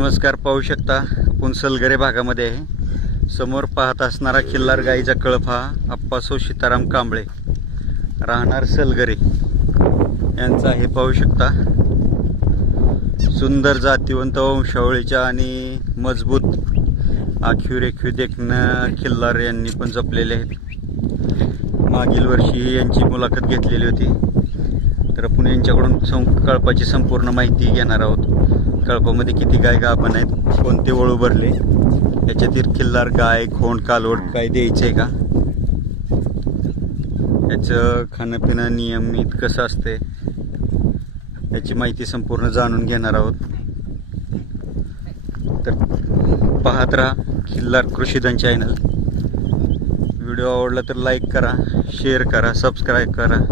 नमस्कार. पाहू शकता आपण सलगरे भागामध्ये आहे. समोर पाहत असणारा खिल्लार गाईचा कळप हा अप्पासो सीताराम कांबळे राहणार सलगरे यांचा हे. पाहू शकता सुंदर जातीवंत वंशावळीच्या आणि मजबूत आखीव रेखीव देखणं खिल्लार यांनी पण जपलेले आहेत. मागील वर्षी यांची मुलाखत घेतलेली होती, तर आपण यांच्याकडून कळपाची संपूर्ण माहिती घेणार आहोत. कळपामध्ये किती गाय गाभण आहेत, कोणते वळू भरले, याच्यातील खिल्लार गाय खोंड कालवड काय द्यायचं आहे का, याचं खाणंपिणं नियमित कसं असते याची माहिती संपूर्ण जाणून घेणार आहोत. तर पाहत राहा खिल्लार कृषीधन चॅनल. व्हिडिओ आवडला तर लाईक करा, शेअर करा, सबस्क्राईब करा.